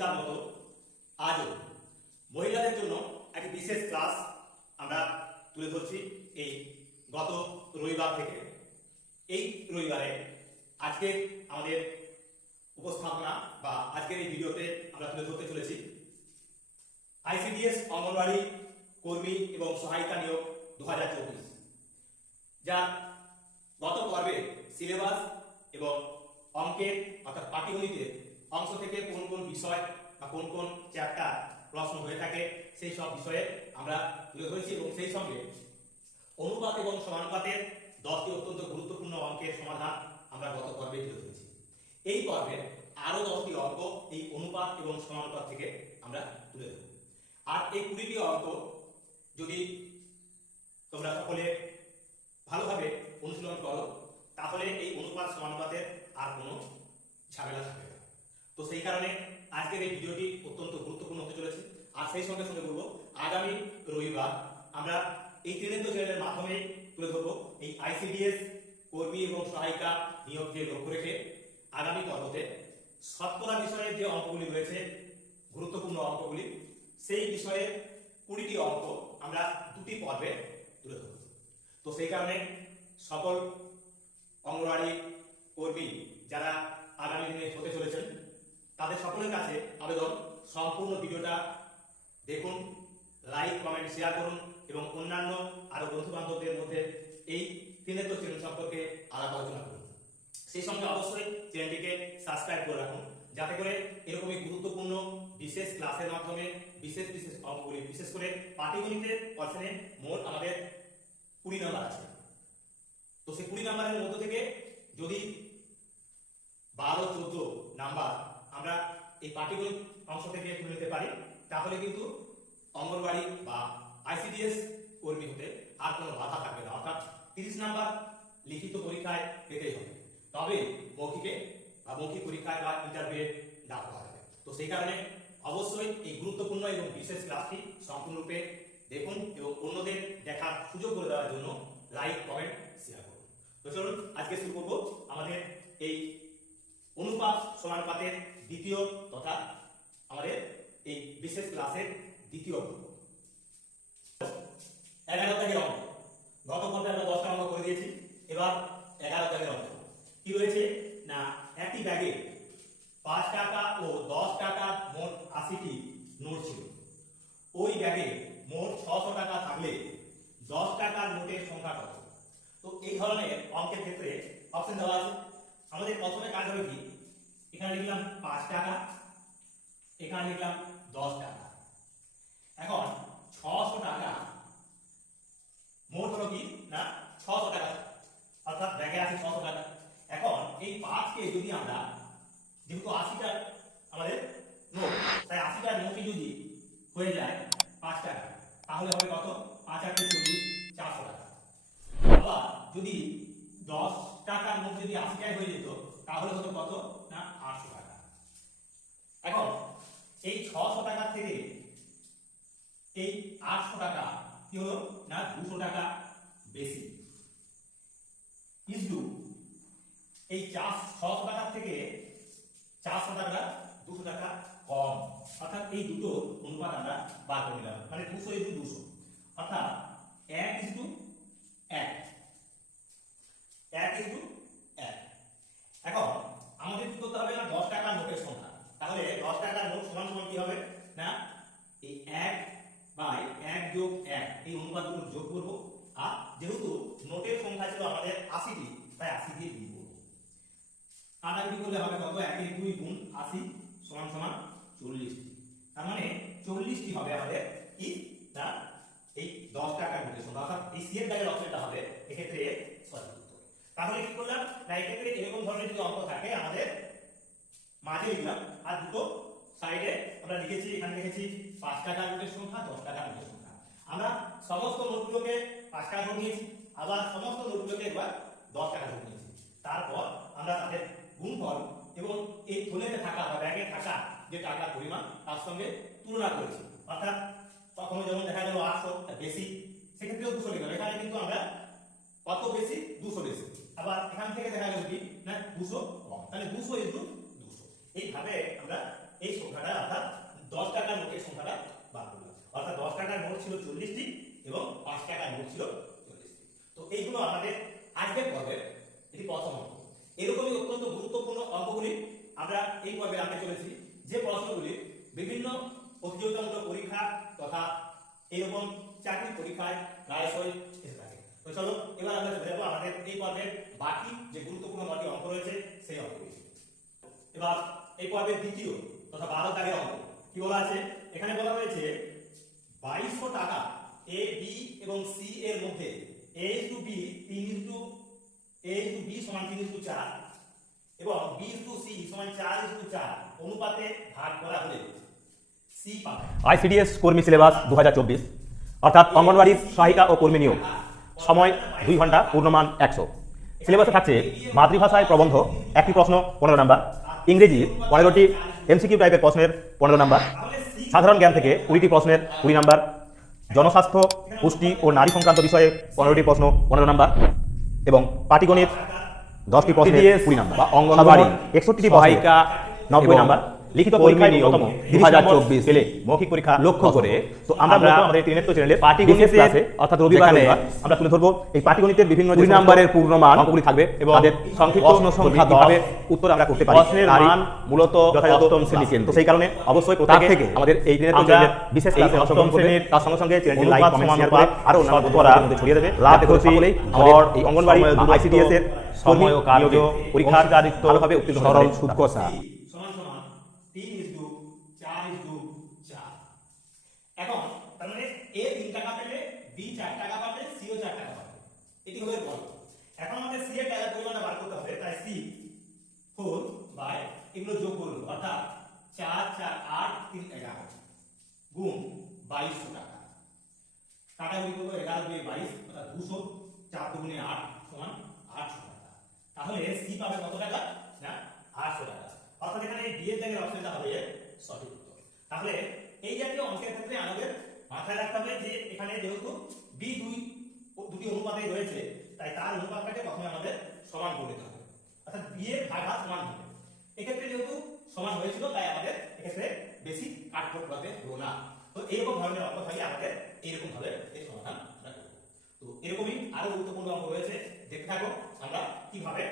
প্রতিকার মতো আজও মহিলাদের জন্য একটি বিশেষ ক্লাস আমরা তুলে ধরছি এই গত রবিবার থেকে। এই রবিবারে আজকে আমাদের উপস্থাপনা বা আজকের এই ভিডিওতে আমরা তুলে ধরতে চলেছি। আইসিডিএস অঙ্গনওয়াড়ি কর্মী এবং সহায়িকা নিয়োগ দু হাজার চব্বিশ যা গত পর্বে সিলেবাস এবং অঙ্কের অর্থাৎ পাটিগণিতের অংশ থেকে কোন কোন বিষয় বা কোন কোন চ্যাপ্টার প্রশ্ন হয়ে থাকে, সেই সব বিষয়ে আমরা তুলে ধরেছি এবং সেই সঙ্গে অনুপাত এবং সমানুপাতের দশটি অত্যন্ত গুরুত্বপূর্ণ অঙ্কের সমাধান আমরা গত পর্বে তুলে ধরেছি। এই পর্বে আরও দশটি অঙ্ক এই অনুপাত এবং সমানুপাত থেকে আমরা তুলে ধরব। আর এই কুড়িটি অঙ্ক যদি তোমরা সকলে ভালোভাবে অনুশীলন করো, তাহলে এই অনুপাত সমানুপাতের আর কোনো ঝামেলা থাকবে না। তো সেই কারণে আজকের এই ভিডিওটি অত্যন্ত গুরুত্বপূর্ণ হতে চলেছে। আর সেই সঙ্গে সঙ্গে বলব, আগামী রবিবার আমরা এই ত্রিনেন্দ্র চ্যানেলের মাধ্যমে তুলে ধরবো এই আইসিডিএস কর্মী এবং সহায়িকা নিয়োগকে লক্ষ্য রেখে আগামী পর্বতে শতকরা বিষয়ের যে অঙ্কগুলি রয়েছে, গুরুত্বপূর্ণ অঙ্কগুলি, সেই বিষয়ে কুড়িটি অঙ্ক আমরা দুটি পর্বে তুলে ধরব। তো সেই কারণে সকল অঙ্গনওয়াড়ি কর্মী যারা আগামী দিনে হতে চলেছেন তাদের সকলের কাছে আবেদন। সম্পূর্ণ ভিডিওটা দেখুন লাইক কমেন্ট শেয়ার করুন এবং অন্যান্য আরও বন্ধু বান্ধবদের মধ্যে এই ত্রিনেত্র চ্যানেল সম্পর্কে আলাপ আলোচনা করুন। সেই সঙ্গে অবশ্যই চ্যানেলটিকে সাবস্ক্রাইব করে রাখুন, যাতে করে এরকমই গুরুত্বপূর্ণ বিশেষ ক্লাসের মাধ্যমে, বিশেষ বিশেষ অঙ্কগুলি, বিশেষ করে পাটিগণিতের পর্ষণে মোট আমাদের কুড়ি নাম্বার আছে। তো সেই কুড়ি নাম্বারের মধ্য থেকে যদি বারো, চোদ্দ নাম্বার আমরা এই পাটিগণিত অংশ থেকে তুলে পারি। তাহলে কিন্তু অঙ্গনবাড়ি বা আইসিডিএস কর্মী হতে আর কোনো বাধা থাকবে না। অর্থাৎ তিরিশ নাম্বার লিখিত পরীক্ষায় পেতেই হবে। তবে মৌখিকে বা মৌখিক পরীক্ষায় বা ইন্টারভিউ ডাক পাওয়া যাবে তো সেই কারণে অবশ্যই এই গুরুত্বপূর্ণ এবং বিশেষ ক্লাসটি সম্পূর্ণরূপে দেখুন এবং অন্যদের দেখার সুযোগ করে দেওয়ার জন্য লাইক কমেন্ট শেয়ার করুন। তো চলুন, আজকে শুরু করব আমাদের এই অনুপাত সমানুপাতের দ্বিতীয় তথা আমাদের এই বিশেষ ক্লাসের দ্বিতীয় পর্ব এগারো দাগের অঙ্ক। গত পর্বে আমরা দশটা অঙ্ক করে দিয়েছি। এবার এগারো দাগের অঙ্ক। কি রয়েছে না একটি ব্যাগে পাঁচ টাকা ও দশ টাকা মোট আশিটি নোট ছিল। ওই ব্যাগে মোট ছশো টাকা থাকলে দশ টাকার নোটের সংখ্যা কত? তো এই ধরনের অঙ্কের ক্ষেত্রে অপশন দেওয়া আছে। আমাদের প্রথমে কাজ হবে কি? এখানে লিখলাম পাঁচ টাকা, এখানে লিখলাম দশ টাকা। এখন ছশো টাকা, মোট হলো কি? না, ছশো টাকা। অর্থাৎ ব্যাগে আছে ছশো টাকা। এখন এই পাঁচকে যদি আমরা, যেহেতু আশিটা আমাদের নোট, তাই আশিটা নোটই যদি হয়ে যায় পাঁচ টাকা, তাহলে হবে কত? পাঁচ আটে চল্লিশ চারশো টাকা। আবার যদি দশ টাকার নোট যদি আশিটায় হয়ে যেত তাহলে হতো কত? না, আটশো টাকা। এখন এই ছশো টাকা থেকে এই আটশো টাকা কি হলো? না, দুশো টাকা বেশি। ইজু এই চার, ছশো টাকা থেকে চারশো টাকা, দুশো টাকা কম। অর্থাৎ এই দুটো অনুপাত আমরা বার করে নিলাম। মানে দুশো ইজু দুশো। অর্থাৎ এক ইজু এক। এক ইজু এক এখন আমাদের কি করতে হবে না দশ টাকার নোটের সংখ্যা তাহলে দশ টাকার নোট সমান সমান কি হবে? না? এই এক বাই এক যোগ এক। এই অনুপাতগুলো যোগ করব। আর যেহেতু নোটের সংখ্যা ছিল আমাদের আশিটি তাই আশি দিয়ে গুণ করব। কাটাকুটি করলে হবে কত? একে দুই গুণ আশি সমান সমান চল্লিশটি তার মানে চল্লিশটি হবে আমাদের কি? না এই দশ টাকার নোটের সংখ্যা অর্থাৎ এই সি এর দাগের অপশনটা হবে এক্ষেত্রে সঠিক তাহলে কি করলাম? না এক্ষেত্রে এরকম ধরনের যদি অঙ্ক থাকে আমাদের, মাঝে লিখলাম আর দুটো সাইডে আমরা লিখেছি, এখানে লিখেছি পাঁচ টাকার নোটের সংখ্যা, দশ টাকার নোটের সংখ্যা। আমরা সমস্ত নোটগুলোকে পাঁচ টাকা ধরে নিয়েছি, আবার সমস্ত নোটগুলোকে একবার দশ টাকা ধরে নিয়েছি। তারপর আমরা তাদের গুণফল এবং এই থলেতে থাকা বা ব্যাগে থাকা যে টাকার পরিমাণ, তার সঙ্গে তুলনা করেছি। অর্থাৎ কখনো যেমন দেখা গেল আটশো বেশি, সেক্ষেত্রেও দুশো লিখলাম এখানে কিন্তু আমরা কত বেশি? দুশো বেশি। আবার এখান থেকে দেখা গেল কি? না, দুশো কম। তাহলে দুশো ইন্টু দুশো। এইভাবে আমরা এই সংখ্যাটা অর্থাৎ দশ টাকার নোটের সংখ্যাটা বার করলাম। অর্থাৎ দশ টাকার নোট ছিল চল্লিশটি এবং পাঁচ টাকার নোট ছিল চল্লিশটি। তো এইগুলো আমাদের আজকের পর্বের এটি প্রথম অঙ্ক। এরকমই অত্যন্ত গুরুত্বপূর্ণ অঙ্কগুলি আমরা এই পর্বে আনতে চলেছি। যে প্রশ্নগুলি বিভিন্ন প্রতিযোগিতামূলক পরীক্ষা তথা এরকম চাকরি পরীক্ষায় প্রায়শই এসে থাকে। তো চলো এবার আমরা চলে যাব আমাদের এই পর্বের বাকি যে গুরুত্বপূর্ণ নটি অঙ্ক রয়েছে সেই অঙ্কগুলি। এবার এই পর্বের দ্বিতীয় তথা বারো দাগের অঙ্ক কি বলা আছে? এখানে বলা হয়েছে বাইশশো টাকা এ বি এবং সি এর মধ্যে এ টু বি তিন ইন্টু এ টু বি সমান তিন ইন্টু চার এবং বি টু সি সমান চার ইন্টু চার অনুপাতে ভাগ করা হলে সি পাবে। আইসিডিএস কর্মী সিলেবাস দু হাজার চব্বিশ অর্থাৎ অঙ্গনওয়াড়ির সহায়িকা ও কর্মী নিয়োগ সময় দুই ঘণ্টা পূর্ণমান একশো। সিলেবাসে থাকছে মাতৃভাষায় প্রবন্ধ একটি প্রশ্ন পনেরো নাম্বার। ইংরেজি পনেরোটি এমসিকিউ টাইপের প্রশ্নের পনেরো নাম্বার সাধারণ জ্ঞান থেকে কুড়িটি প্রশ্নের কুড়ি নাম্বার জনস্বাস্থ্য পুষ্টি ও নারী সংক্রান্ত বিষয়ে পনেরোটি প্রশ্ন পনেরো নাম্বার এবং পাটিগণিত দশটি প্রশ্ন দিয়ে কুড়ি নাম্বার বা অঙ্গনবাড়ি একষট্টি সহায়িকা নব্বই নাম্বার। লিখিত পরীক্ষায় ন্যূনতম 2024 পেলে মৌখিক পরীক্ষা লক্ষ্য করে। তো আমরা আমাদের ত্রিনেত্র চ্যানেলে পাটিগণিতের ক্লাসে অর্থাৎ রবিবার আমরা তুলে ধরবো এই পাটিগণিতের বিভিন্ন সমস্ত নাম্বারের পূর্ণমান অঙ্কগুলি থাকবে এবং তাদের সংক্ষিপ্ত প্রশ্ন সংখ্যা কীভাবে উত্তর আমরা করতে পারি। প্রশ্নের মান মূলত অষ্টম শ্রেণি। তো সেই কারণে অবশ্যই প্রত্যেকে থেকে আমাদের এই আমরা চ্যানেলের বিশেষ ক্লাসে অষ্টম অংশগ্রহণ করবে। শ্রেণির তার সঙ্গে সঙ্গে চ্যানেলটি লাইক কমেন্ট শেয়ার করে আরও অন্যান্য বন্ধুদের ছড়িয়ে দেবে। যাতে করে সকলেই আমাদের এই অঙ্গনবাড়ি আইসিডিএস এর সময় ও কার্য, পরীক্ষার ভালোভাবে উত্তীর্ণ সরল পারে। সুদ কষা। সমান সমান তিন ইস্টু চার ইস্টু চার। এখন, তার মানে এ তিন টাকা পেলে, বি চার টাকা পাবে সি ও চার টাকা পাবে। এটি হলো বল এখন আমাদের সি এর টাকার পরিমাণটা বার করতে হবে, তাই সি ফোর বাই এগুলো যোগ করল অর্থাৎ চার চার, আট, তিন, এগারো। গুণ বাইশশো টাকা। টাকা গুলি করব এগারো দুই বাইশ, অর্থাৎ দুশো চার দুগুণে আট সমান আটশো টাকা। তাহলে সি পাবে কত টাকা? না আটশো টাকা। অর্থাৎ এখানে ডি এর জায়গায় অপশনটা হবে সঠিক উত্তর। তাহলে এই জাতীয় অঙ্কের ক্ষেত্রে আমাদের মাথায় রাখতে হবে যে এখানে যেহেতু বি দুই দুটি অনুপাতে রয়েছে, তাই তার অনুপাতটাকে প্রথমে আমাদের সমান করে দিতে হবে। অর্থাৎ বি এর ভাগা সমান হবে। এক্ষেত্রে যেহেতু সমান হয়েছিল, তাই আমাদের এক্ষেত্রে বেশি কাটকট করতে হলো না। তো এরকম ধরনের অঙ্ক থাকলে আমাদের এইরকম ভাবে এর সমাধান তো এরকমই আরও গুরুত্বপূর্ণ অঙ্ক রয়েছে। দেখতে থাকো আমরা কীভাবে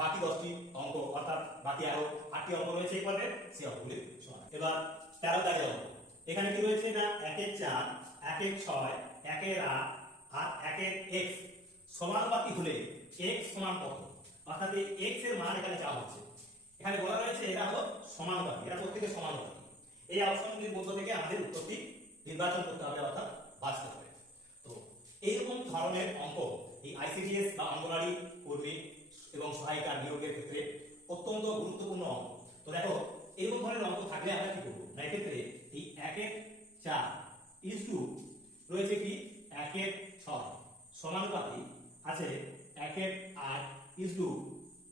বাকি দশটি অঙ্ক, অর্থাৎ বাকি আরও আটটি অঙ্ক রয়েছে এই সেই অঙ্কগুলি এবার তেরো দাগের অঙ্ক। এখানে কি রয়েছে না? একের চার, একের ছয়, একের আট আর একের এক্স সমানুপাতি হলে এক্স সমান কত? অর্থাৎ এই এক্সের মান এখানে চাওয়া হচ্ছে। এখানে বলা রয়েছে এটা হলো সমানুপাতি এটা প্রত্যেকের সমানুপাতি এই অপশনগুলির মধ্য থেকে আমাদের উত্তরটি নির্বাচন করতে হবে, অর্থাৎ বাঁচতে হবে। তো এইরকম ধরনের অঙ্ক এই আইসিডিএস বা অঙ্গনারী কর্মী এবং সহায়িকা নিয়োগের ক্ষেত্রে অত্যন্ত গুরুত্বপূর্ণ অঙ্ক তো দেখো এরকম ধরনের অঙ্ক থাকলে আমরা কি করব? না, এক্ষেত্রে এই এক এক চার ইস টু রয়েছে কি? একের ছয়। সমানুপাতি আছে এক এক আট is to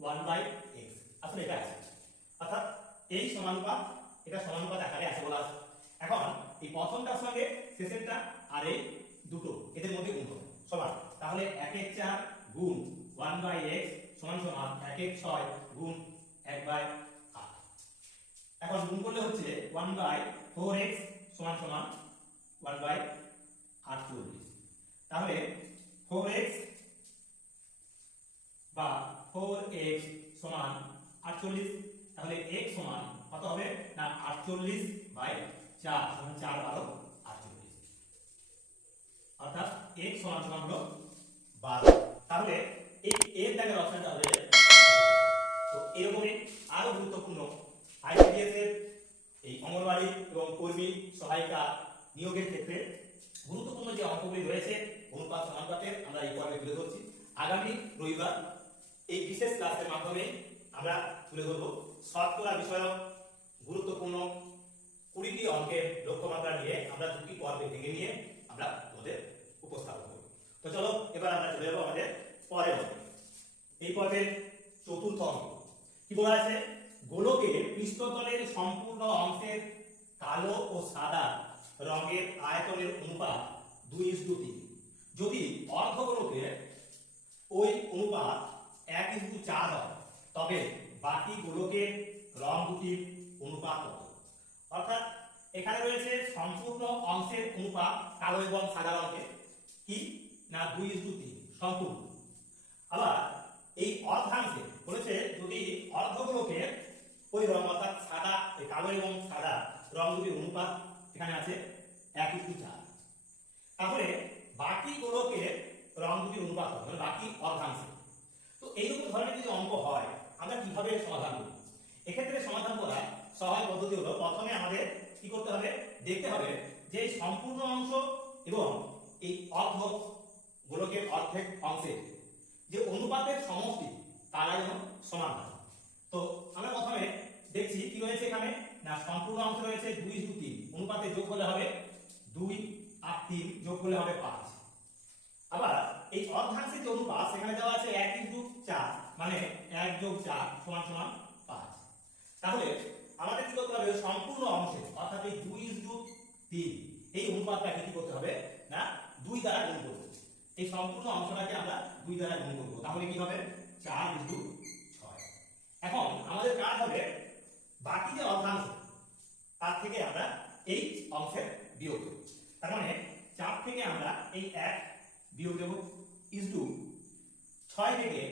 one by X. আসলে এটা আছে। অর্থাৎ এই সমানুপাত, এটা সমানুপাত আকারে আছে বলা আছে। এখন এই প্রথমটার সঙ্গে শেষেরটা আর এই দুটো, এদের মধ্যে গুণ হবে। সমান। তাহলে এক এক চার গুণ ওয়ান বাই এক্স সমান সমান এক এক ছয় গুণ এক বাই আট এখন গুণ করলে হচ্ছে ওয়ান বাই ফোর এক্স সমান সমান ওয়ান বাই আটচল্লিশ তাহলে ফোর এক্স বা ফোর এক্স সমান আটচল্লিশ, তাহলে x সমান কত হবে না আটচল্লিশ বাই চার সমান চার বারো আটচল্লিশ। অর্থাৎ x সমান সমান হলো বারো তাহলে এই এর দাগের অপশনটা হবে তো এরকমই আরও গুরুত্বপূর্ণ আইসিডিএস এর এই অঙ্গনবাড়ি এবং কর্মী সহায়িকা নিয়োগের ক্ষেত্রে গুরুত্বপূর্ণ যে অঙ্কগুলি রয়েছে, অনুপাত, সমানুপাতের আমরা এই পর্বে তুলে ধরছি। আগামী রবিবার এই বিশেষ ক্লাসের মাধ্যমে আমরা তুলে ধরব শতকরা বিষয়ক গুরুত্বপূর্ণ কুড়িটি অঙ্কের লক্ষ্যমাত্রা নিয়ে আমরা দুটি পর্বে ভেঙে নিয়ে আমরা তোমাদের উপস্থাপন করব। তো চলো, এবার আমরা চলে যাব আমাদের পরের অঙ্কে। এই পর্বের চতুর্থ অঙ্ক। কি বলা আছে? গোলকে পৃষ্ঠতলের সম্পূর্ণ অংশের কালো ও সাদা রঙের আয়তনের অনুপাত দুই ইস টু তিন। যদি অর্ধগোলকের ওই অনুপাত এক ইস্টু চার হয়, তবে বাকি গোলকের রং দুটির অনুপাত কত? অর্থাৎ এখানে রয়েছে সম্পূর্ণ অংশের অনুপাত কালো এবং সাদা রঙের, কি না দুই ইস টু তিন? সম্পূর্ণ। আবার এই অর্ধাংশে বলেছে যদি অর্ধগুলোকে ওই রং, অর্থাৎ সাদা কালো এবং সাদা রং দুটির অনুপাত এখানে আছে এক ইস চার তাহলে বাকি গুলোকে রং দুটির অনুপাত হবে মানে বাকি অর্ধাংশে। তো এইরকম ধরনের যদি অঙ্ক হয়, আমরা কীভাবে সমাধান করব? এক্ষেত্রে সমাধান করা সহজ পদ্ধতি হলো, প্রথমে আমাদের কি করতে হবে? দেখতে হবে যে সম্পূর্ণ অংশ এবং এই অর্ধ গোলকের অর্ধেক অংশের যে অনুপাতের সমষ্টি তারা যেন সমান হয়। তো আমরা দেখছি কি রয়েছে এখানে? না, সম্পূর্ণ অংশ রয়েছে দুই দু তিন। অনুপাতে যোগ করলে হবে দুই আর তিন, যোগ করলে হবে পাঁচ। আবার এই অর্ধাংশের যে অনুপাত, সেখানে দেওয়া আছে এক ইন্টু চার মানে এক যোগ চার সমান সমান পাঁচ। তাহলে আমাদের কি করতে হবে? সম্পূর্ণ অংশে, অর্থাৎ এই দুই ইন্টু তিন, এই অনুপাতটাকে কি করতে হবে? না, দুই দ্বারা গুণ করব এই সম্পূর্ণ অংশটাকে আমরা দুই দ্বারা গুণ করব। তাহলে কি হবে? চার ইন্টু ছয়। এখন আমাদের কাজ হবে বাকি যে অর্ধাংশ তার থেকে আমরা এই অংশের বিয়োগ দেব তার মানে চার থেকে আমরা এই এক বিয়োগ দেব ইজ টু ছয় থেকে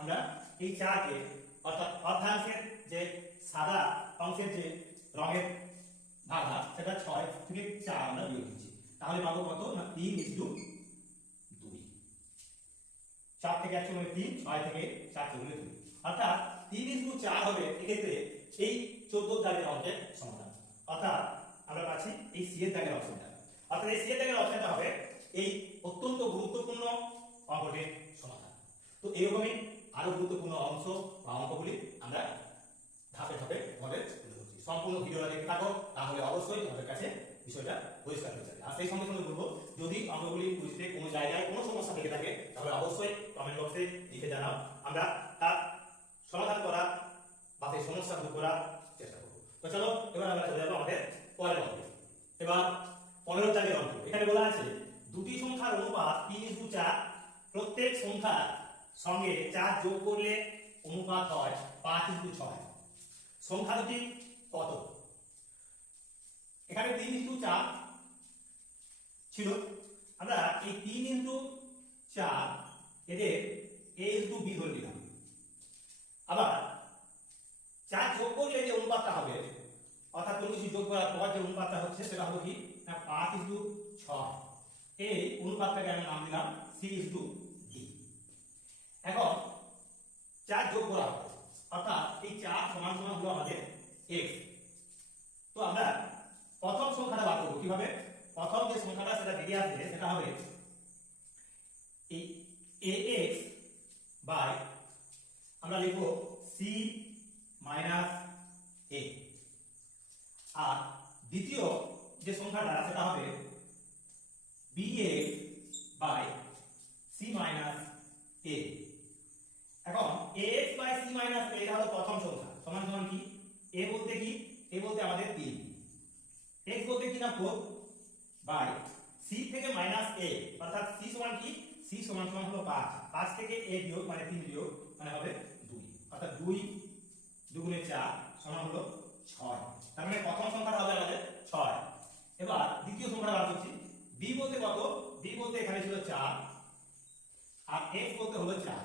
আমরা এই চারকে, অর্থাৎ অর্ধাংশের যে সাদা অংশের যে রঙের ভাগা সেটা ছয় থেকে চার আমরা বিয়োগ দিচ্ছি। তাহলে পাবো কত না তিন ইজ টু দুই। চার থেকে একশো মানে তিন, ছয় থেকে চার চলে দুই। অর্থাৎ তিন ইন্টু চার হবে, এক্ষেত্রে এই চোদ্দ দাগের অঙ্কের সমাধান। অর্থাৎ আমরা পাচ্ছি এই সি এর দাগের অপশনটা অর্থাৎ এই সি এর দাগের অপশনটা হবে এই অত্যন্ত গুরুত্বপূর্ণ অঙ্কটির সমাধান। তো এইরকমই আরও গুরুত্বপূর্ণ অংশ বা অঙ্কগুলি আমরা ধাপে ধাপে তোমাদের তুলে ধরছি। সম্পূর্ণ ভিডিওটা দেখতে থাকো, তাহলে অবশ্যই তোমাদের কাছে বিষয়টা পরিষ্কার হয়ে যাবে। আর সেই সঙ্গে সঙ্গে বলব, যদি অঙ্কগুলি বুঝতে কোনো জায়গায় কোনো সমস্যা থেকে থাকে, তাহলে অবশ্যই কমেন্ট বক্সে লিখে জানাও। আমরা তার সমাধান করার বা সেই সমস্যা দূর করার চেষ্টা করব। তো চলো, এবার আমরা চলে যাব আমাদের পরের অঙ্কে এবার পনেরো চারের অঙ্ক এখানে বলা আছে, দুটি সংখ্যার অনুপাত তিন ইস্টু চার। প্রত্যেক সংখ্যার সঙ্গে চার যোগ করলে অনুপাত হয় পাঁচ ইস্টু ছয়। সংখ্যা দুটি কত? এখানে তিন ইন্টু চার ছিল। আমরা এই তিন ইন্টু চার এদের এ ইন্টু বি ধরে নিলাম। আবার চার যোগ করলে যে অনুপাতটা হবে, অর্থাৎ কোনো কিছু যোগ করার পর যে অনুপাতটা হচ্ছে, সেটা হলো কি? না, পাঁচ ইন্টু ছয়। এই অনুপাতটাকে আমি নাম দিলাম সি ইন্টু ডি। এখন, চার যোগ করা হবে। অর্থাৎ এই চার সমান সমান হলো আমাদের এক্স তো আমরা প্রথম সংখ্যাটা বার করব কীভাবে? প্রথম যে সংখ্যাটা সেটা বেরিয়ে আসবে, সেটা হবে এই এ এক্স বাই, আমরা লিখব সি মাইনাস এ। আর দ্বিতীয় যে সংখ্যাটা, সেটা হবে B X by C minus A. এখন ax বাই c মাইনাস এটা হলো প্রথম সংখ্যা। সমান সমান কি? a বলতে কি? a বলতে আমাদের 3 x বলতে কি না 4 বাই c থেকে মাইনাস a অর্থাৎ c সমান কি? c সমান সমান হলো 5 5 থেকে a বিয়োগ মানে 3 বিয়োগ মানে হবে 2 অর্থাৎ 2 দুগুণে 4 সমান হলো ছয়। তার মানে প্রথম সংখ্যাটা হবে আমাদের ছয়। এবার দ্বিতীয় সংখ্যাটা বার করছি। B বলতে কত? B বলতে এখানে ছিল 4 আর x বলতে হলো 4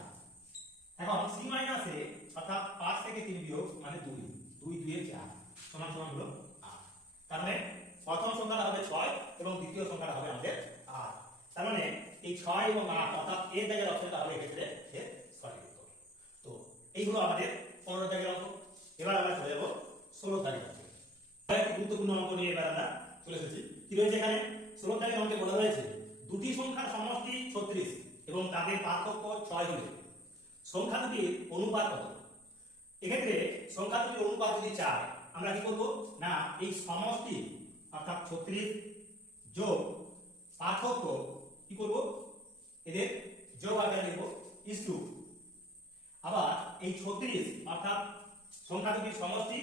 এখন সি মাইনাস এ অর্থাৎ পাঁচ থেকে তিন বিয়োগ মানে দুই। দুই দুইয়ের চার। সমান সমান হলো আট। তার মানে প্রথম সংখ্যাটা হবে ছয় এবং দ্বিতীয় সংখ্যাটা হবে আমাদের আট। তার মানে এই ছয় এবং আট, অর্থাৎ এর জায়গার অপশনটা হবে এক্ষেত্রে সঠিক উত্তর। তো এইগুলো আমাদের পনেরো জায়গার অঙ্ক এবার আমরা চলে যাব ষোলো তারিখ অঙ্কে গুরুত্বপূর্ণ অঙ্ক নিয়ে এবার আমরা চলে এসেছি। কি রয়েছে এখানে? ষোলো তারিখ অঙ্কে বলা হয়েছে, দুটি সংখ্যার সমষ্টি ছত্রিশ এবং তাদের পার্থক্য ছয় হলে সংখ্যা দুটির অনুপাত কত? এক্ষেত্রে সংখ্যা দুটির অনুপাত যদি চাই, আমরা কি করব? না, এই সমষ্টি অর্থাৎ ছত্রিশ যোগ পার্থক্য কি করব? এদের যোগ আকারে লিখব ইস এই ছত্রিশ অর্থাৎ সংখ্যা দুটির সমষ্টি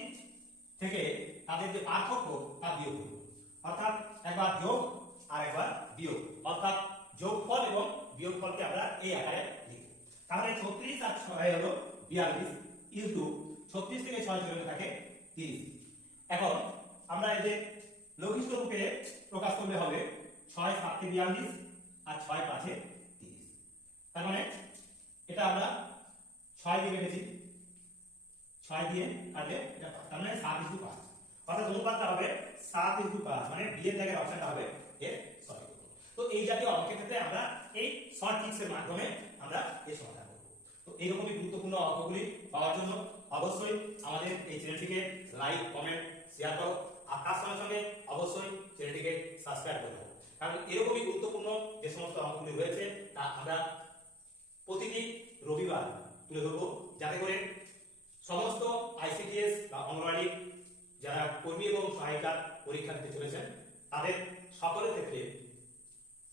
থেকে তাদের যে পার্থক্য তা বিয়োগ অর্থাৎ একবার যোগ আর একবার বিয়োগ। অর্থাৎ যোগফল এবং বিয়োগফলকে আমরা এই আকারে লিখব। তাহলে ছত্রিশ আর ছয় হলো বিয়াল্লিশ ইন্টু ছত্রিশ থেকে ছয় চলে থাকে তিরিশ। এখন আমরা এদের লঘিষ্ঠ রূপে প্রকাশ করলে হবে ছয় সাতকে বিয়াল্লিশ আর ছয় পাঁচে তিরিশ। তার মানে এটা আমরা ছয় দিয়ে কেটেছি। ছয় দিয়ে কাটলে এটা তার মানে সাত ইস্টু পাঁচ। অর্থাৎ অনুপাতটা হবে, সাত ইস্টু পাঁচ মানে বিয়ের জায়গায় অপশনটা হবে এর সঠিক তো এই জাতীয় অঙ্কের ক্ষেত্রে আমরা এই শর্ট ট্রিক্সের মাধ্যমে আমরা এর সমাধান করব। তো এইরকমই গুরুত্বপূর্ণ অঙ্কগুলি পাওয়ার জন্য অবশ্যই আমাদের এই চ্যানেলটিকে লাইক কমেন্ট শেয়ার করো। আর তার সঙ্গে সঙ্গে অবশ্যই চ্যানেলটিকে সাবস্ক্রাইব করে দেবো কারণ এরকমই গুরুত্বপূর্ণ যে সমস্ত অঙ্কগুলি রয়েছে, তা আমরা প্রতিটি রবিবার তুলে ধরবো, যাতে করে সমস্ত আইসিডিএস বা অঙ্গনওয়াড়ি যারা কর্মী এবং সহায়িকা পরীক্ষা দিতে চলেছেন, তাদের সকলের ক্ষেত্রে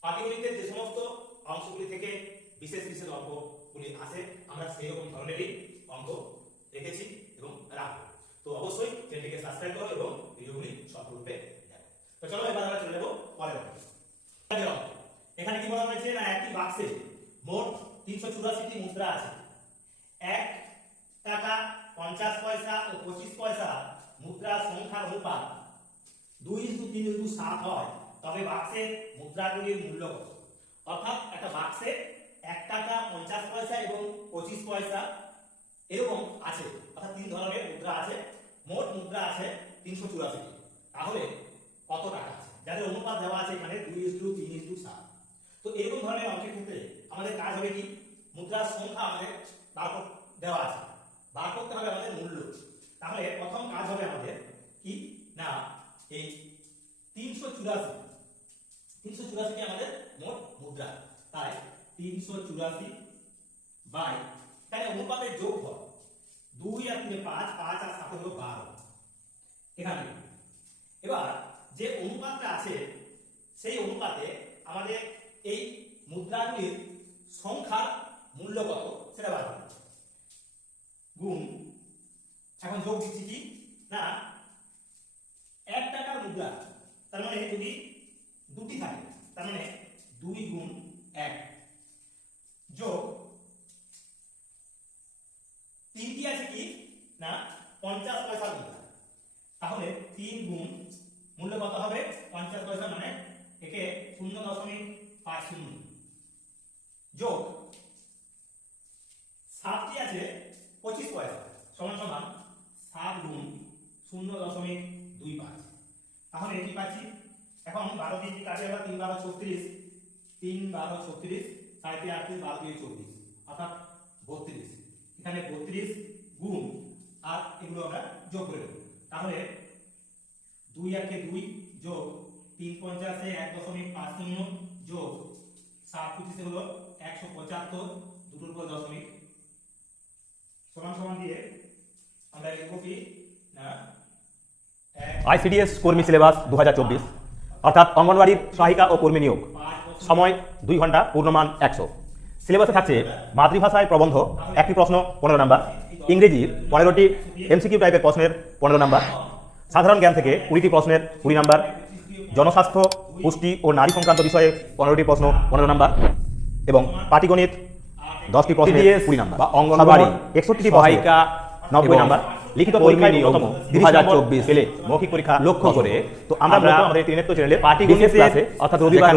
পাটিগণিতের যে সমস্ত অংশগুলি থেকে বিশেষ বিশেষ অঙ্কগুলি আসে আমরা সেই রকম ধরনেরই অঙ্ক রেখেছি এবং রাখব। তো অবশ্যই চ্যানেলটিকে সাবস্ক্রাইব করো এবং ভিডিওগুলি সম্পূর্ণরূপে দেখো। তো চলো এবার আমরা চলে যাব পরের অঙ্ক। এখানে কি বলা হয়েছে না, একটি বাক্সে মোট তিনশো চুরাশিটি মুদ্রা আছে। এক টাকা পঞ্চাশ পয়সা ও পঁচিশ পয়সা মুদ্রার সংখ্যার অনুপাত। দুই ইস্টু তিন ইস্টু সাত হয়, তবে বাক্সের মুদ্রাগুলির মূল্য কত? অর্থাৎ একটা বাক্সে এক টাকা পঞ্চাশ পয়সা এবং পঁচিশ পয়সা এরকম আছে। অর্থাৎ তিন ধরনের মুদ্রা আছে। মোট মুদ্রা আছে তিনশো চুরাশিটি তাহলে কত টাকা আছে? যাদের অনুপাত দেওয়া আছে এখানে দুই ইস্টু তিন ইস্টু সাত। তো এরকম ধরনের অঙ্কের ক্ষেত্রে আমাদের কাজ হবে কি? মুদ্রার সংখ্যা আমাদের বার কর- দেওয়া আছে। বার করতে হবে আমাদের মূল্য তাহলে প্রথম কাজ হবে আমাদের কি? না, এই তিনশো চুরাশি। তিনশো চুরাশিটি আমাদের মোট মুদ্রা। তাই তিনশো চুরাশি বাই এখানে অনুপাতের যোগ হয় দুই আর তিনে পাঁচ পাঁচ আর সাত হলো বারো। এখানে। এবার যে অনুপাতটা আছে, সেই অনুপাতে আমাদের এই মুদ্রাগুলির সংখ্যার মূল্য কত, সেটা হবে। গুণ এখন যোগ দিচ্ছি কি? না, এক টাকার মুদ্রা, তার মানে যদি দুটি থাকে, তার মানে দুই গুণ এক। যোগ, তিনটি আছে কি? না, পঞ্চাশ পয়সা মুদ্রা। তাহলে তিন গুণ, মূল্য কত হবে? পঞ্চাশ পয়সা মানে একে শূন্য দশমিক পাঁচ শূন্য। যোগ, সাতটি আছে পঁচিশ পয়সা, সমান সমান সাত গুণ শূন্য দশমিক দুই পাঁচ। তাহলে কি পাচ্ছি? এখন বারো দিয়ে কি কাটে আবার তিন বারো ছত্রিশ, তিন বারো ছত্রিশ, সাড়ে আটত্রিশ বারো দিয়ে চব্বিশ, অর্থাৎ বত্রিশ। এখানে বত্রিশ গুণ, আর এগুলো আমরা যোগ করে দেবো। তাহলে দুই একে দুই যোগ তিন পঞ্চাশে এক দশমিক পাঁচ শূন্য যোগ সাত পঁচিশে হলো একশো পঁচাত্তর, দুটোর পর দশমিক সমান সমান দিয়ে আমরা লিখব কি? না আইসিডিএস কর্মী সিলেবাস দু হাজার চব্বিশ অর্থাৎ অঙ্গনওয়াড়ির সহায়িকা ও কর্মী নিয়োগ। সময় দুই ঘণ্টা পূর্ণমান একশো। সিলেবাসে থাকছে মাতৃভাষায় প্রবন্ধ একটি প্রশ্ন পনেরো নাম্বার। ইংরেজির পনেরোটি এমসিকিউ টাইপের প্রশ্নের পনেরো নাম্বার। সাধারণ জ্ঞান থেকে কুড়িটি প্রশ্নের কুড়ি নাম্বার। জনস্বাস্থ্য পুষ্টি ও নারী সংক্রান্ত বিষয়ে পনেরোটি প্রশ্ন পনেরো নাম্বার। এবং পাটিগণিত দশটি প্রশ্ন PDS কুড়ি নাম্বার বা অঙ্গনবাড়ি একষট্টি সহায়িকা নব্বই নাম্বার লিখিত পরীক্ষায় ন্যূনতম 2024 পেলে মৌখিক পরীক্ষা লক্ষ্য করে তো আমরা আমাদের ত্রিনেত্র চ্যানেলে পাটিগণিতের বিশেষ ক্লাসে অর্থাৎ রবিবার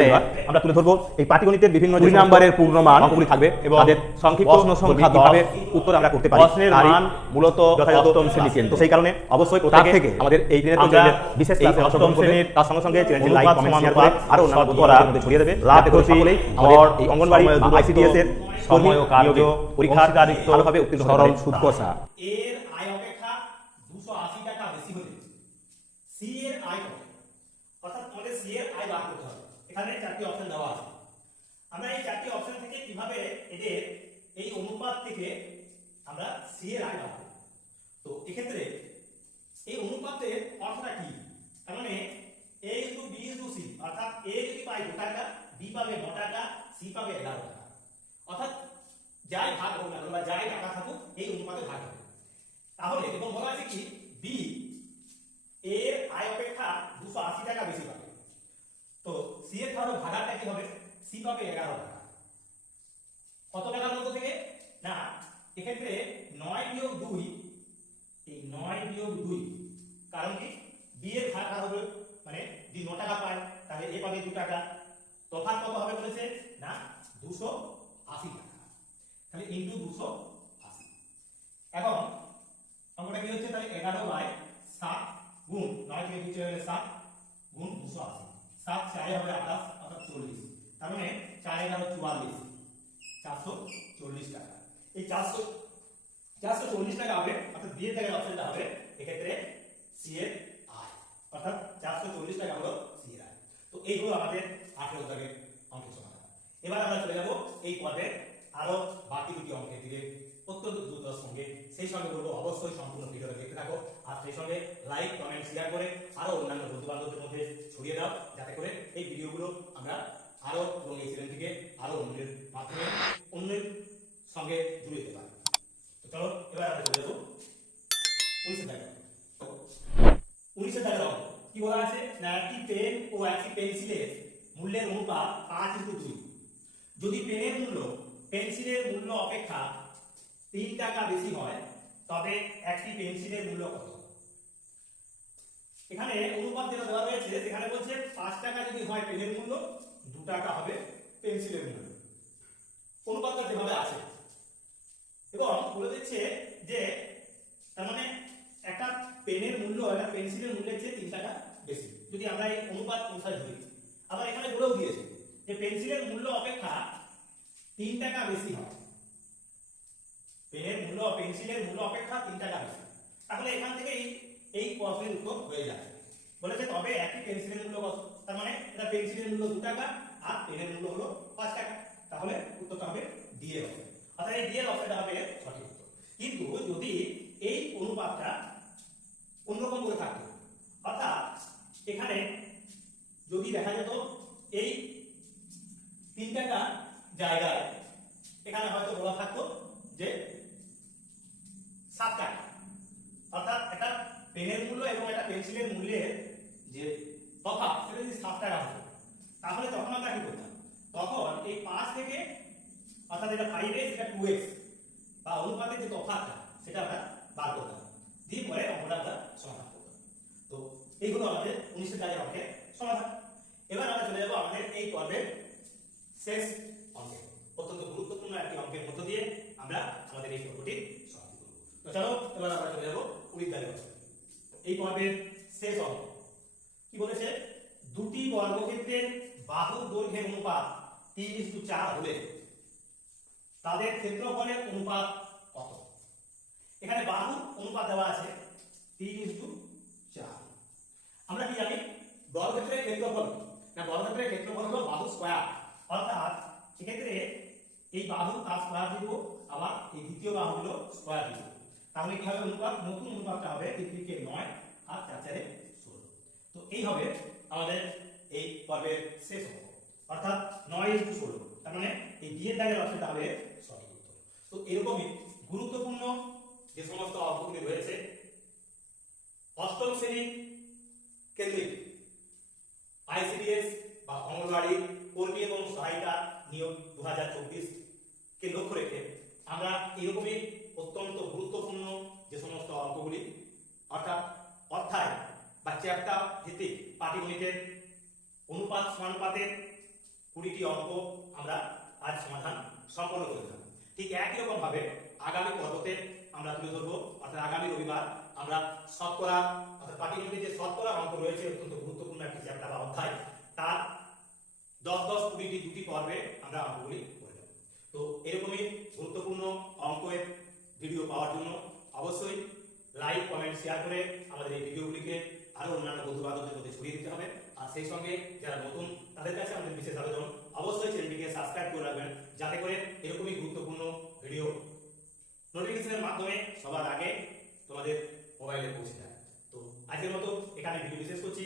আমরা তুলে ধরবো এই পাটিগণিতের বিভিন্ন দুই নাম্বারের পূর্ণমান অঙ্কগুলি থাকবে এবং তাদের সংক্ষিপ্ত প্রশ্ন সংখ্যা কীভাবে উত্তর আমরা করতে পারি। প্রশ্নের মান মূলত অষ্টম শ্রেণি। কেন্দ্র। সেই কারণে অবশ্যই তার প্রত্যেকে থেকে আমাদের এই ত্রিনেত্র আমরা চ্যানেলের বিশেষ ক্লাসে অষ্টম শ্রেণির তার সঙ্গে সঙ্গে চ্যানেলটি লাইক কমেন্ট শেয়ার করে আরও অন্যান্য বন্ধুদের ছড়িয়ে দেবে। যাতে করে সকলেই আমাদের এই অঙ্গনবাড়ি আইসিডিএস এর সময় ও কার্য, পরীক্ষার ভালোভাবে উত্তীর্ণ সরল সুদ কষা এর আয় অপেক্ষা দুশো আশি টাকা বেশি হলে সি এর আয় কত? অর্থাৎ আমাদের সি এর আয় বার করতে হবে। এখানে চারটি অপশন দেওয়া আছে। আমরা এই চারটি অপশন থেকে কীভাবে এদের এই অনুপাত থেকে আমরা সি এর আয় বার তো এক্ষেত্রে এই অনুপাতের অর্থটা কি? তার মানে A into B into C অর্থাৎ এ যদি পায় দু টাকা বি পাবে ন টাকা সি পাবে এগারো টাকা। অর্থাৎ যাই ভাগ হোক না বা যাই টাকা থাকুক, এই অনুপাতে ভাগ হবে। তাহলে এবং বলা আছে কি? বি এর আয় অপেক্ষা দুশো আশি টাকা বেশি পাবে। তো সি এর তাহলে ভাগারটা কি হবে? সি পাবে এগারো টাকা। কত টাকার মধ্যে থেকে? না, এক্ষেত্রে নয় বিয়োগ দুই, এই নয় বিয়োগ দুই, কারণ কি? বি এর করা হবে মানে যদি ন টাকা পায়, তাহলে এ পাবে দু টাকা। তফাৎ কত হবে বলেছে? না, দুশো আশি টাকা। তাহলে ইন্টু দুশো আশি। এখন অঙ্কটা কি হচ্ছে? তাহলে এগারো বাই সাত গুণ, নয় থেকে চলে গেলে সাত, গুণ দুশো আশি। সাত চারে হবে আঠাশ, অর্থাৎ চল্লিশ। তার মানে চার এগারো চুয়াল্লিশ। চারশো চল্লিশ টাকা। এই চারশো চারশো চল্লিশ টাকা হবে, অর্থাৎ দিয়ে টাকার অপশনটা হবে এক্ষেত্রে সি এর অর্থাৎ চারশো চল্লিশ টাকা হলো সি এর তো এই হলো আমাদের আঠেরো দাগের অঙ্কের সমাধান। এবার আমরা চলে যাব এই পর্বে আরও বাকি দুটি অঙ্কের দিকে। অত্যন্ত দ্রুততার সঙ্গে। সেই সঙ্গে বলব, অবশ্যই সম্পূর্ণ ভিডিওটা দেখতে থাকো। আর সেই সঙ্গে লাইক কমেন্ট শেয়ার করে আরও অন্যান্য বন্ধু বান্ধবদের মধ্যে ছড়িয়ে দাও, যাতে করে এই ভিডিওগুলো আমরা আরও এবং এই চ্যানেলটিকে আরও অন্যের মাধ্যমে, অন্যের সঙ্গে জুড়ে দিতে পারি। চলো, এবার আমরা চলে যাব উনিশের দাগে উনিশের দাগে অঙ্ক কি বলা আছে? না একটি পেন ও একটি পেন্সিলের মূল্যের অনুপাত পাঁচ ইন্টু যদি পেনের মূল্য, পেন্সিলের মূল্য অপেক্ষা তিন টাকা বেশি হয়, তবে একটি পেন্সিলের মূল্য কত? এখানে অনুপাত যেটা দেওয়া রয়েছে, সেখানে বলছে পাঁচ টাকা যদি হয় পেনের মূল্য, দু টাকা হবে পেন্সিলের মূল্য। অনুপাতটা যেভাবে আছে। এবং বলে দিচ্ছে যে, তার মানে একটা পেনের মূল্য, একটা পেন্সিলের মূল্যের চেয়ে তিন টাকা বেশি। যদি আমরা এই অনুপাত অনুসারে ধরি, আবার এখানে বলেও দিয়েছে যে পেন্সিলের মূল্য অপেক্ষা তিন টাকা বেশি হয়। পেনের মূল্য পেন্সিলের মূল্য অপেক্ষা তিন টাকা বেশি তাহলে এখান থেকে এই এই প্রশ্নের উত্তর হয়ে যাবে বলেছে, তবে একই পেন্সিলের মূল্য কত? তার মানে এটা পেন্সিলের মূল্য দু টাকা আর পেনের মূল্য হলো পাঁচ টাকা। তাহলে উত্তরটা হবে দিয়ে হবে অর্থাৎ এই দিয়ে অপশনটা হবে সঠিক উত্তর। কিন্তু যদি এই অনুপাতটা অন্যরকম করে থাকতো অর্থাৎ এখানে যদি দেখা যেত এই তিন টাকা জায়গায়, এখানে হয়তো বলা থাকতো যে সাত টাকা অর্থাৎ একটা পেনের মূল্য এবং একটা পেন্সিলের মূল্যের যে তফাৎ, সেটা যদি সাত টাকা হতো, তাহলে তখন আমরা কি করতাম? তখন এই পাঁচ থেকে, অর্থাৎ এটা ফাইভ এক্স এটা টু এক্স বা অনুপাতের যে তফাৎটা, সেটা আমরা বার করতাম। দিয়ে পরে আমরা সমাধান করতাম। তো এইগুলো আমাদের উনিশের দাগের অঙ্কের সমাধান। এবার আমরা চলে যাব আমাদের এই পর্বের শেষ অঙ্কে। অত্যন্ত গুরুত্বপূর্ণ একটি অঙ্কের মধ্য দিয়ে আমরা আমাদের এই পর্বটি চলো এবার আমরা চলে যাব কুড়ির দাগের এই পর্বের শেষ অঙ্ক কি বলেছে? দুটি বর্গক্ষেত্রের বাহুর দৈর্ঘ্যের অনুপাত তিন ইস্টু চার হলে তাদের ক্ষেত্রফলের অনুপাত কত? এখানে বাহুর অনুপাত দেওয়া আছে তিন ইস্টু চার। আমরা কি জানি? বর্গক্ষেত্রের ক্ষেত্রফল? না, বর্গক্ষেত্রের ক্ষেত্রফল হলো বাহু স্কয়ার অর্থাৎ সেক্ষেত্রে এই বাহু তার স্কয়ার দিব, আবার এই দ্বিতীয় বাহু হলো স্কয়ার দিব। তাহলে কি হবে অনুপাত? নতুন অনুপাতটা হবে তিনকে নয় আর চার চারে ষোলো। তো এই হবে আমাদের এই পর্বের শেষ অঙ্ক। অর্থাৎ নয় ইস্টু ষোলো, তার মানে এই বিয়ের দাগের অপশনটা হবে সঠিক উত্তর। তো এরকমই গুরুত্বপূর্ণ যে সমস্ত অঙ্কগুলি রয়েছে, অষ্টম শ্রেণি কেন্দ্রিক আইসিডিএস বা অঙ্গনওয়াড়ি, কর্মী এবং সহায়িকা নিয়োগ দু হাজার চব্বিশ কে লক্ষ্য রেখে আমরা এরকমই অত্যন্ত গুরুত্বপূর্ণ যে সমস্ত অঙ্কগুলি, অর্থাৎ অধ্যায় বা চ্যাপ্টার ভিত্তিক পাটিগণিতের অনুপাত, সমানুপাতের কুড়িটি অঙ্ক আমরা আজ সমাধান সম্পন্ন করে দিলাম। ঠিক একই রকমভাবে আগামী পর্বতে আমরা তুলে ধরবো, অর্থাৎ আগামী রবিবার আমরা শতকরা, অর্থাৎ পাটিগণিতের যে শতকরা অঙ্ক রয়েছে, অত্যন্ত গুরুত্বপূর্ণ একটি চ্যাপ্টার বা অধ্যায়, তার দশ দশ কুড়িটি দুটি পর্বে আমরা অঙ্কগুলি করে দেব। তো এরকমই গুরুত্বপূর্ণ অঙ্কের ভিডিও পাওয়ার জন্য অবশ্যই লাইক কমেন্ট শেয়ার করে আমাদের এই ভিডিওগুলিকে আরও অন্যান্য বন্ধু বান্ধবদের মধ্যে ছড়িয়ে দিতে হবে। আর সেই সঙ্গে যারা নতুন, তাদের কাছে আমাদের বিশেষ আবেদন, অবশ্যই চ্যানেলটিকে সাবস্ক্রাইব করে রাখবেন, যাতে করে এরকমই গুরুত্বপূর্ণ ভিডিও নোটিফিকেশনের মাধ্যমে সবার আগে তোমাদের মোবাইলে পৌঁছে যায়। তো আজকের মতো এখানে ভিডিও বিশেষ করছি।